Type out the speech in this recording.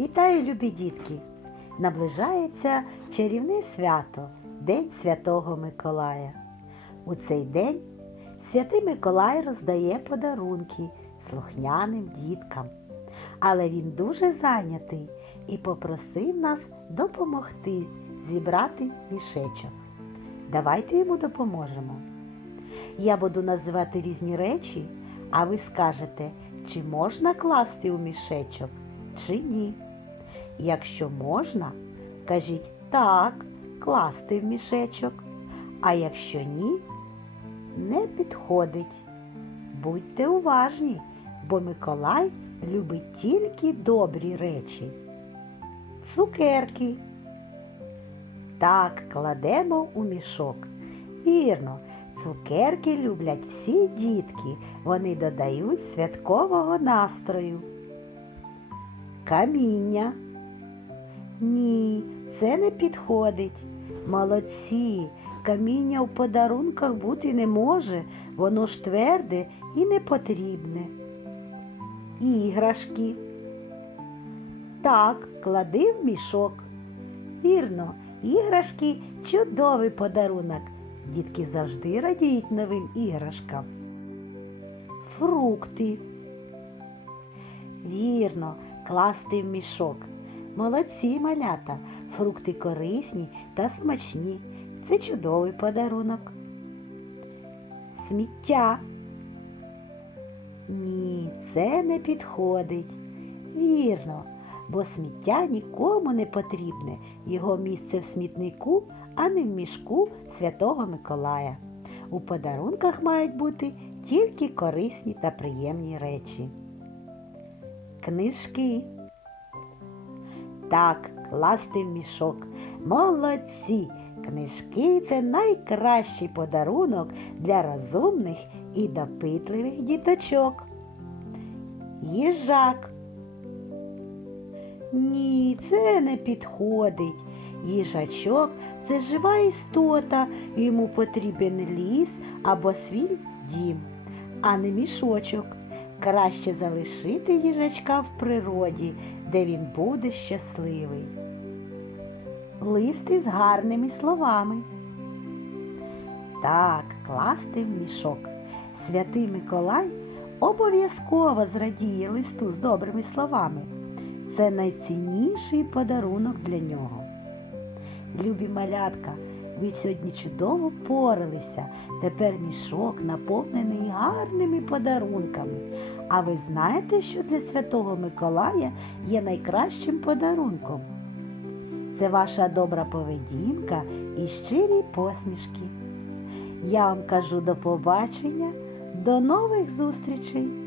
Вітаю, любі дітки! Наближається чарівне свято День Святого Миколая. У цей день святий Миколай роздає подарунки слухняним діткам. Але він дуже зайнятий і попросив нас допомогти зібрати мішечок. Давайте йому допоможемо. Я буду називати різні речі, а ви скажете, чи можна класти у мішечок, чи ні. Якщо можна, кажіть так, класти в мішечок, а якщо ні, не підходить. Будьте уважні, бо Миколай любить тільки добрі речі. Цукерки. Так, кладемо у мішок. Вірно, цукерки люблять всі дітки, вони додають святкового настрою. Каміння. Ні, це не підходить. Молодці, каміння в подарунках бути не може, воно ж тверде і не потрібне. Іграшки. Так, клади в мішок. Вірно, іграшки чудовий подарунок. Дітки завжди радіють новим іграшкам. Фрукти. Вірно, класти в мішок. Молодці малята, фрукти корисні та смачні. Це чудовий подарунок. Сміття. Ні, це не підходить. Вірно, бо сміття нікому не потрібне. Його місце в смітнику, а не в мішку Святого Миколая. У подарунках мають бути тільки корисні та приємні речі. Книжки. Так, класти в мішок. Молодці! Книжки це найкращий подарунок для розумних і допитливих діточок. Їжак. Ні, це не підходить. Їжачок це жива істота, йому потрібен ліс або свій дім, а не мішочок. Краще залишити їжачка в природі, де він буде щасливий. Листи з гарними словами. Так, класти в мішок. Святий Миколай обов'язково зрадіє листу з добрими словами. Це найцінніший подарунок для нього. Любі малятка, ви сьогодні чудово поралися. Тепер мішок наповнений гарними подарунками. А ви знаєте, що для Святого Миколая є найкращим подарунком? Це ваша добра поведінка і щирі посмішки. Я вам кажу до побачення, до нових зустрічей!